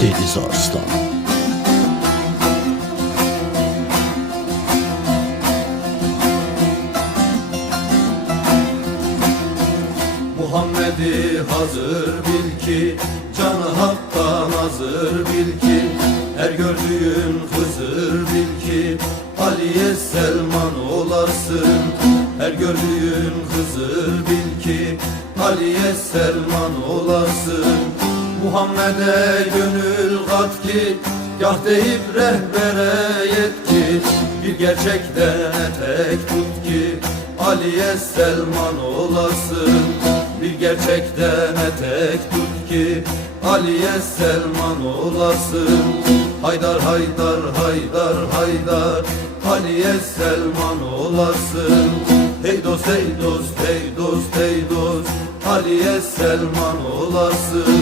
Deniz Arslan. Muhammed'i hazır bil ki Canı haktan hazır bil ki Her gördüğün Hızır bil ki Ali'ye Selman olasın Her gördüğün Hızır bil ki Ali'ye Selman olasın Muhammed'e gönül kat ki Gah deyip rehbere yetki. Bir gerçekten etek tut ki Ali'ye Selman olasın. Bir gerçekten etek tut ki Ali'ye Selman olasın. Haydar haydar haydar haydar Ali'ye Selman olasın. Hey dost hey dost hey dost hey dost Ali'ye Selman olasın